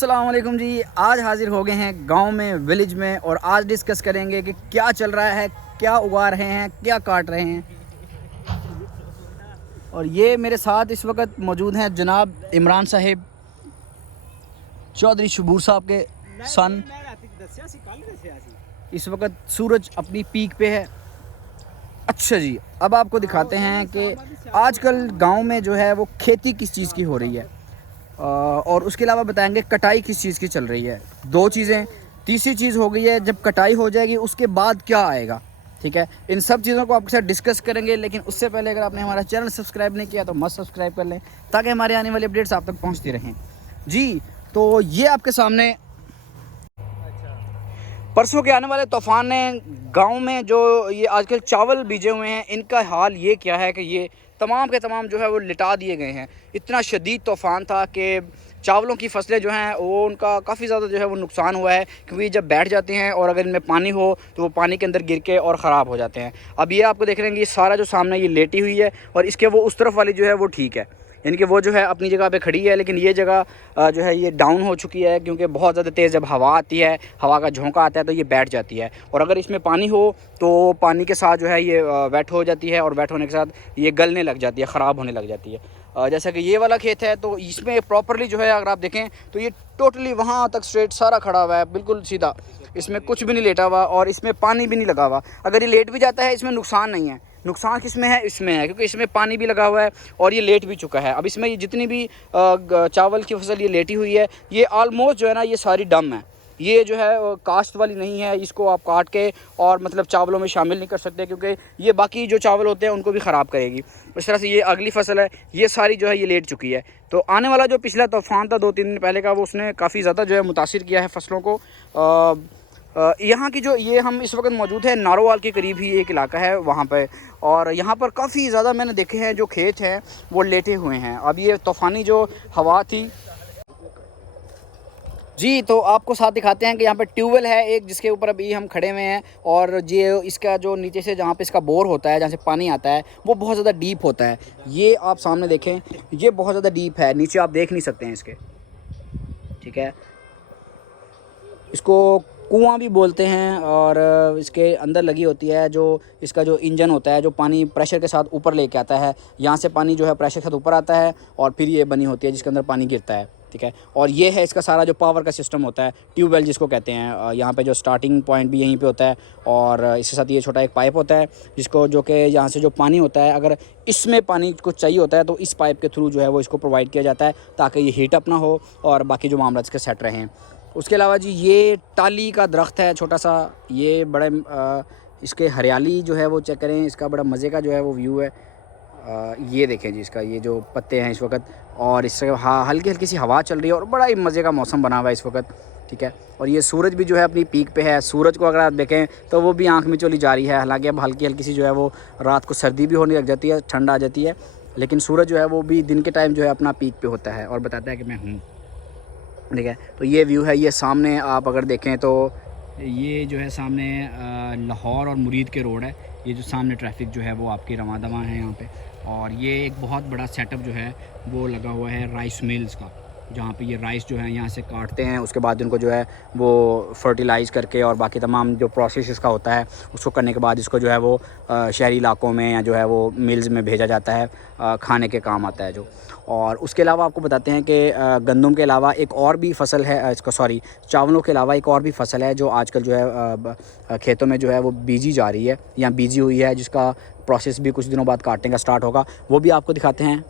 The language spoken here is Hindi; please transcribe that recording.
अस्सलाम वालेकुम जी। आज हाजिर हो गए हैं गांव में, विलेज में, और आज डिस्कस करेंगे कि क्या चल रहा है, क्या उगा रहे हैं, क्या काट रहे हैं। और ये मेरे साथ इस वक्त मौजूद हैं जनाब इमरान साहिब, चौधरी शबूर साहब के सन। इस वक्त सूरज अपनी पीक पे है। अच्छा जी, अब आपको दिखाते हैं कि आजकल गांव में जो है वो खेती किस चीज़ की हो रही है, और उसके अलावा बताएंगे कटाई किस चीज़ की चल रही है। दो चीज़ें। तीसरी चीज़ हो गई है जब कटाई हो जाएगी उसके बाद क्या आएगा। ठीक है, इन सब चीज़ों को आपके साथ डिस्कस करेंगे, लेकिन उससे पहले अगर आपने हमारा चैनल सब्सक्राइब नहीं किया तो मस्त सब्सक्राइब कर लें ताकि हमारे आने वाली अपडेट्स आप तक पहुँचती रहें जी। तो ये आपके सामने परसों के आने वाले तूफ़ान ने गांव में जो ये आजकल चावल बीजे हुए हैं, इनका हाल ये क्या है कि ये तमाम के तमाम जो है वो लिटा दिए गए हैं। इतना शदीद तूफ़ान था कि चावलों की फसलें जो हैं वो उनका काफ़ी ज़्यादा जो है वो नुकसान हुआ है, क्योंकि जब बैठ जाते हैं और अगर इनमें पानी हो तो वो पानी के अंदर गिर के और ख़राब हो जाते हैं। अब ये आपको देख रहे हैं कि ये सारा जो सामने ये लेटी हुई है और इसके वो उस तरफ वाली जो है वो ठीक है, यानी कि वो जो है अपनी जगह पे खड़ी है, लेकिन ये जगह जो है ये डाउन हो चुकी है, क्योंकि बहुत ज़्यादा तेज़ जब हवा आती है, हवा का झोंका आता है तो ये बैठ जाती है। और अगर इसमें पानी हो तो पानी के साथ जो है ये वेट हो जाती है, और वेट होने के साथ ये गलने लग जाती है, ख़राब होने लग जाती है। जैसा कि ये वाला खेत है तो इसमें प्रॉपरली जो है अगर आप देखें तो ये टोटली वहाँ तक स्ट्रेट सारा खड़ा हुआ है, बिल्कुल सीधा। इसमें कुछ भी नहीं लेटा हुआ और इसमें पानी भी नहीं लगा हुआ। अगर ये लेट भी जाता है इसमें नुकसान नहीं है। नुकसान किस में है? इसमें है, क्योंकि इसमें पानी भी लगा हुआ है और ये लेट भी चुका है। अब इसमें ये जितनी भी चावल की फसल ये लेटी हुई है, ये आलमोस्ट जो है ना ये सारी डम है। ये जो है काश्त वाली नहीं है, इसको आप काट के और मतलब चावलों में शामिल नहीं कर सकते, क्योंकि ये बाकी जो चावल होते हैं उनको भी ख़राब करेगी। इस तरह से ये अगली फसल है, ये सारी जो है ये लेट चुकी है। तो आने वाला जो पिछला तूफ़ान था 2-3 दिन पहले का, वो उसने काफ़ी ज़्यादा जो है मुतासिर किया है फसलों को। यहाँ की जो ये हम इस वक्त मौजूद है नारोवाल के करीब ही एक इलाका है वहाँ पे, और यहाँ पर काफ़ी ज़्यादा मैंने देखे हैं जो खेत हैं वो लेटे हुए हैं। अब ये तूफ़ानी जो हवा थी जी, तो आपको साथ दिखाते हैं कि यहाँ पे ट्यूबवेल है एक, जिसके ऊपर अभी हम खड़े हुए हैं, और ये इसका जो नीचे से जहाँ पे इसका बोर होता है, जहाँ से पानी आता है, वो बहुत ज़्यादा डीप होता है। ये आप सामने देखें, ये बहुत ज़्यादा डीप है, नीचे आप देख नहीं सकते हैं इसके। ठीक है, इसको कुआं भी बोलते हैं, और इसके अंदर लगी होती है जो इसका जो इंजन होता है, जो पानी प्रेशर के साथ ऊपर लेके आता है। यहाँ से पानी जो है प्रेशर के साथ ऊपर आता है और फिर ये बनी होती है जिसके अंदर पानी गिरता है। ठीक है, और ये है इसका सारा जो पावर का सिस्टम होता है, ट्यूबवेल जिसको कहते हैं। यहाँ पे जो स्टार्टिंग पॉइंट भी यहीं पे होता है, और इसके साथ ये छोटा एक पाइप होता है जिसको जो कि यहाँ से जो पानी होता है, अगर इसमें पानी कुछ चाहिए होता है तो इस पाइप के थ्रू जो है वो इसको प्रोवाइड किया जाता है, ताकि ये हीट अप ना हो और बाकी जो मामला इसके सेट रहें। उसके अलावा जी ये टाली का दरख्त है छोटा सा, ये बड़े इसके हरियाली जो है वो चेक करें, इसका बड़ा मज़े का जो है वो व्यू है। ये देखें जी, इसका ये जो पत्ते हैं इस वक्त, और इससे हल्की हल्की सी हवा चल रही है और बड़ा ही मज़े का मौसम बना हुआ है इस वक्त। ठीक है, और ये सूरज भी जो है अपनी पीक पे है। सूरज को अगर आप देखें तो वो भी आँख में चली जा रही है, हालांकि अब हल्की हल्की सी जो है वो रात को सर्दी भी होने लग जाती है, ठंड आ जाती है, लेकिन सूरज जो है वो भी दिन के टाइम जो है अपना पीक पे होता है और बताता है कि मैं हूँ। ठीक है, तो ये व्यू है, ये सामने आप अगर देखें तो ये जो है सामने लाहौर और मुरीद के रोड है। ये जो सामने ट्रैफिक जो है वो आपकी रवां दवां है यहाँ पे, और ये एक बहुत बड़ा सेटअप जो है वो लगा हुआ है राइस मिल्स का, जहाँ पे ये राइस जो है यहाँ से काटते हैं, उसके बाद उनको जो है वो फर्टिलाइज़ करके और बाकी तमाम जो प्रोसेस इसका होता है उसको करने के बाद इसको जो है वो शहरी इलाकों में या जो है वो मिल्स में भेजा जाता है, खाने के काम आता है जो। और उसके अलावा आपको बताते हैं कि गंदम के अलावा एक और भी फसल है, इसको सॉरी चावलों के अलावा एक और भी फसल है जो आजकल जो है खेतों में जो है वो बीजी जा रही है या बीजी हुई है, जिसका प्रोसेस भी कुछ दिनों बाद काटने का स्टार्ट होगा, वो भी आपको दिखाते हैं।